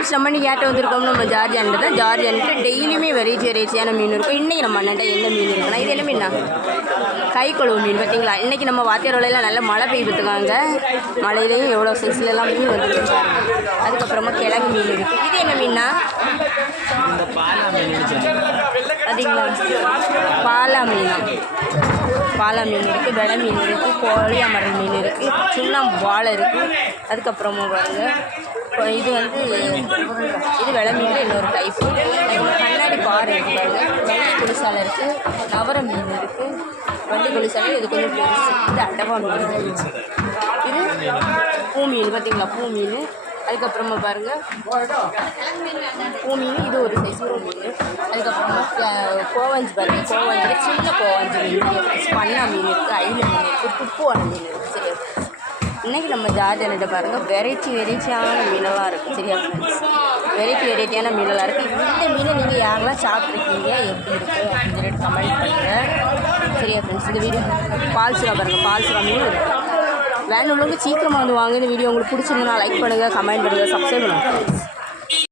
Friends நம்ம இன்றைக்கி ஏட்ட வந்திருக்கோம் நம்ம ஜார்ஜ் அண்ணன் தான். ஜார்ஜ் அண்ணன் டெய்லியுமே வெரைட்டியான மீன் இருக்கும். இன்றைக்கி நம்ம அண்ணன்ட்ட என்ன மீன் இருக்குன்னா இது என்ன மீனா கை கொழுவு மீன் பார்த்தீங்களா. இன்றைக்கி நம்ம வாத்தியார் வலையில் நல்ல மழை பெய்துட்டுருக்காங்க. மழையிலையும் எவ்வளோ சைஸ்லலாம் மீன் வந்துருக்காங்க. அதுக்கப்புறமா கிழங்கு மீன் இருக்குது. இது என்ன மீன்னா பார்த்தீங்களா பாலா மீனா. பாலா மீன் இருக்குது, வெலை மீன் இருக்குது, கோழியாமரல் மீன் இருக்குது, சுண்ணாம்பு வாழை இருக்குது. அதுக்கப்புறமா பாருங்கள் இது இது வெலை மீன் இன்னொரு டைப்பு. கண்ணாடி பாறை இருக்குது பாருங்கள். வள்ளி குளிசாலை இருக்குது, நவர மீன் இருக்குது. வள்ளி குளிசாலை இது கொஞ்சம் பெருசு. இது அடவா மீன் இருக்குது. இது பூ மீன் பார்த்தீங்களா பூ மீன். அதுக்கப்புறமா பாருங்கள் பூ மீன் இது ஒரு சைஸ் பூ மீன். அதுக்கப்புறமா கோவஞ்சி பாருங்கள். கோவஞ்சி சின்ன கோவஞ்சி மீன், பண்ணா மீன் இருக்குது, ஐல மீன் இருக்குது, துப்புவான மீன் இருக்குது. சரியா இன்றைக்கி நம்ம ஜார்ஜ் அண்ணன்ட்ட பாருங்கள் வெரைட்டியான மீனெல்லாம் இருக்குது. சரியா ஃப்ரெண்ட்ஸ் வெரைட்டியான மீனெல்லாம் இருக்குது. இந்த மீனை நீங்கள் யாரெல்லாம் சாப்பிட்ருக்கீங்க எப்படி இருக்குது அப்படின்னு சொல்லிட்டு கமெண்ட் பண்ணுங்கள். சரியா ஃப்ரெண்ட்ஸ் இந்த வீடியோ பால்சுரா பாருங்கள். பால்சுரா மீன் இருக்குது. வேணுள்ளவங்க சீக்கிரமாக வந்து வாங்க. இந்த வீடியோ உங்களுக்கு பிடிச்சிருந்தா லைக் பண்ணுங்கள், கமெண்ட் பண்ணுங்கள், சப்ஸ்கிரைப் பண்ணுங்கள்.